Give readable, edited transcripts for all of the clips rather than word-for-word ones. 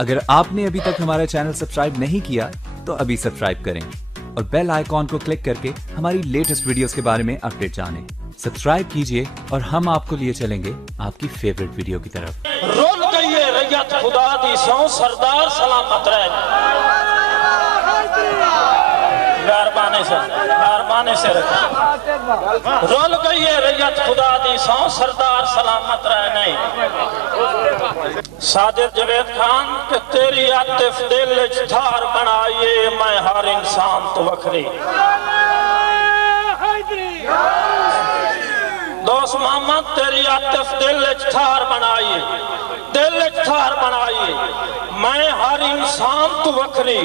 अगर आपने अभी तक हमारा चैनल सब्सक्राइब नहीं किया तो अभी सब्सक्राइब करें और बेल आइकॉन को क्लिक करके हमारी लेटेस्ट वीडियोस के बारे में अपडेट जानें। सब्सक्राइब कीजिए और हम आपको लिए चलेंगे आपकी फेवरेट वीडियो की तरफ। रोल गई है रैयत खुदा दी सौ सरदार सलामत रहे। मेहरबानी से रोल गई है रैयत खुदा दी सौ सरदार सलामत रहे। नहीं साजिद जवेद खान के तेरी आतिफ दिल धार बनाइए मैं हर इंसान तो वखरी। दोस्त मोहम्मद तेरी आतिफ दिल धार बनाइए, दिल धार बनाइए मैं हर इंसान तो वखरी।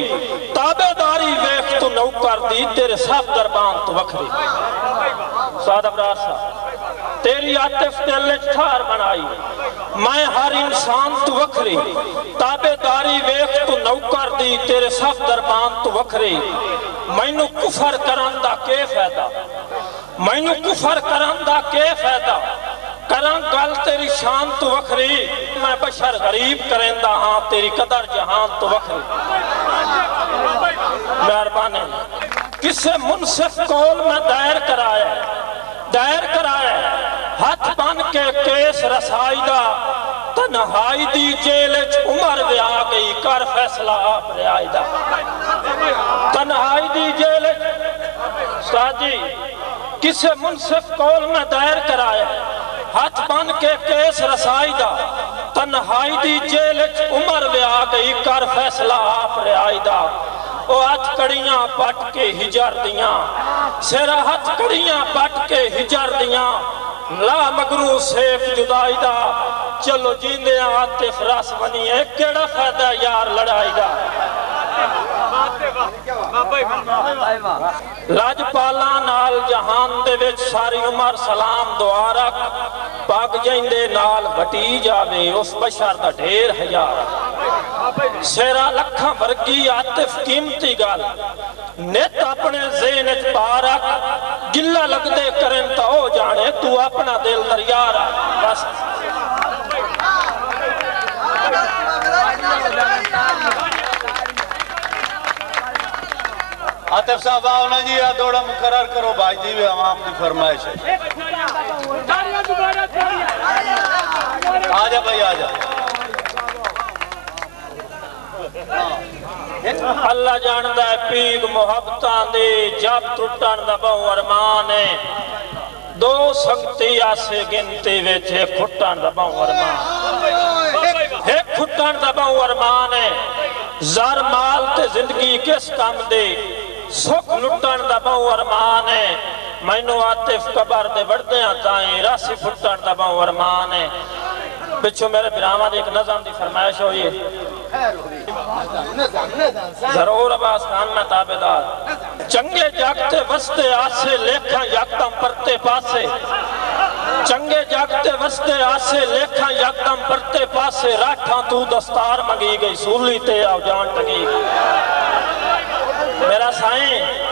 ताबेदारी वेख तो नौकर दी तेरे सब दरबान तो वखरी। साद अबरार साहब तेरी आतिफ दिल ठार बनाई मैं हर इंसान तो वखरी। ताबेदारी वेख तो नौकर दी तेरे सब दरबान तो वखरी। मैनू कुफर करन दा के फायदा, मैनू कुफर करन दा के फायदा। करां गल तेरी शान तो वखरी। मैं बशर गरीब करेंदा हाँ तेरी कदर जहान तो वखरी। मेहरबानी किसे मुनसिफ कोल में दायर कराया, दायर कराया हाथ बन के केस रसाई दा। तन्हाई दी जेल उमर व्या गई कर फैसला आप रियाई दा। तन्हाई दी जेल साजी किसे मुनसिफ कोल में दायर कराया हाथ बन के केस रसाई दा। तन्हाई दी जेल उमर व्या गई कर फैसला आप रियाई दा। ओ हथ कड़ियां पट के हिजर दियां सिरा हथ कड़ियां पट के हिजर दियां ला मगरू सेफ जुदाई दा। चलो जींदे आतिफ रस बनिए केड़ा फायदा यार लड़ाई दा। लाजपाला नाल जहान दे विच सारी उमर सलाम दुआ रख। पग जिंदे नाल बटी जावे उस बशर दा ढेर हजार। सेरा लखा वर्गी आतिफ कीमती गल नित अपने ज़हन च पा रख। गिला लगदे करन तो हो जाने तू अपना दिल दरिया रख। बस आतिफ साहब आओ ना जी, दौड़ा मुकर्रर करो भाई जी भी आवाम की फरमाइश है। आजा भाई आजा। अल्लाह जानदा है पीग मुहब्बतां दे जब टुटण दा बहु अरमान है। दो संगती आसे गिनती विच एक खुटण दा बहु अरमान। एक खुटण दा बहु अरमान है। ज़र माल ते जिंदगी किस काम दे सुख लुटण दा बहु अरमान है। मैनू आतिफ कबर दे वड़दियां ताईं रासी फुटण दा बहु अरमान है। पिछो मेरे बिरावां दी एक नज़म दी फरमाइश होई है। जरूर अब्बास खान में ताबेदार। चंगे जागते वस्ते आसे लेखा यकदम परते पासे। चंगे जागते वस्ते आसे लेखा यकदम परते पासे। राठा तू दस्तार मंगी गई सूली ते औजान टंगी गई। मेरा साईं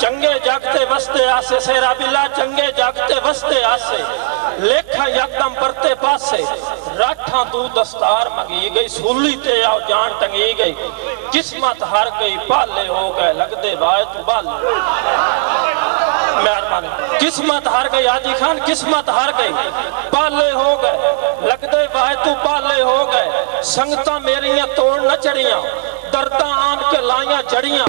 चंगे जागते वस्ते आसे सेरा बिला चंगे जागते वस्ते आसे लेखा यकदम परते पासे। राठा तू दस्तार मंगी गई सूली ते आओ जान टंगी गई। किस्मत हार गई पाले हो गए लगदे वाए तू बाले। मेहरबानी किस्मत हार गई आजी खान किस्मत हार गई पाले हो गए लगदे वाए तू पाले हो गए। संगतां मेरियां तोड़ न चढ़ियां दर्दा आन के लाइयां जड़ियां।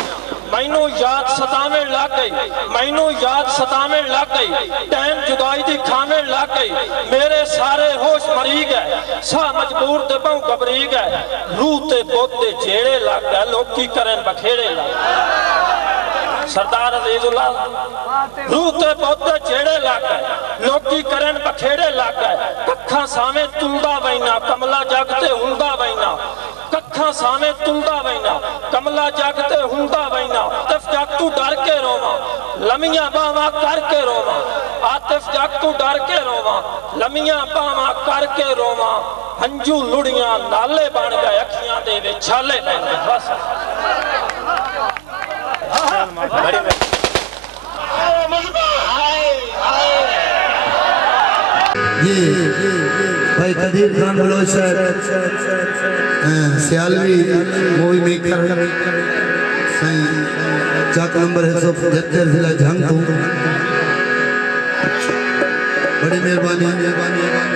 मैनू याद सतावें लग गई मैनू याद सतावें लग गई। टाइम जुदाई दी खावें लग गई। मेरे सारे होश मरी गए सा मजबूर दे बहु घबरी गए। रूह ते बोते जेड़े लग गए लोकी करन बखेड़े लग गए। सरदार अजीजुल्लाह रूह ते बोते जेड़े लग गए लोकी करन बखेड़े लग गए। कखा सावें तुलदा वैना कमला जगते हुंदा वैना। कखा सावें तुलदा वैना कमला जगते हुंदा वैना। आतिफ जग तू डर के रोवा लमियां बावा करके रोवा। आतिफ जग तू डर के रोवा लमियां बावा करके रोवा। हंजू लुड़ियां नाले बन गए अखियां दे विच छाले बन गए। बस ये भाई कदीर खान बलोच साहब सियालवी मूवी मेकर सही चाक नंबर 175 जिला झंग बड़ी मेहरबानी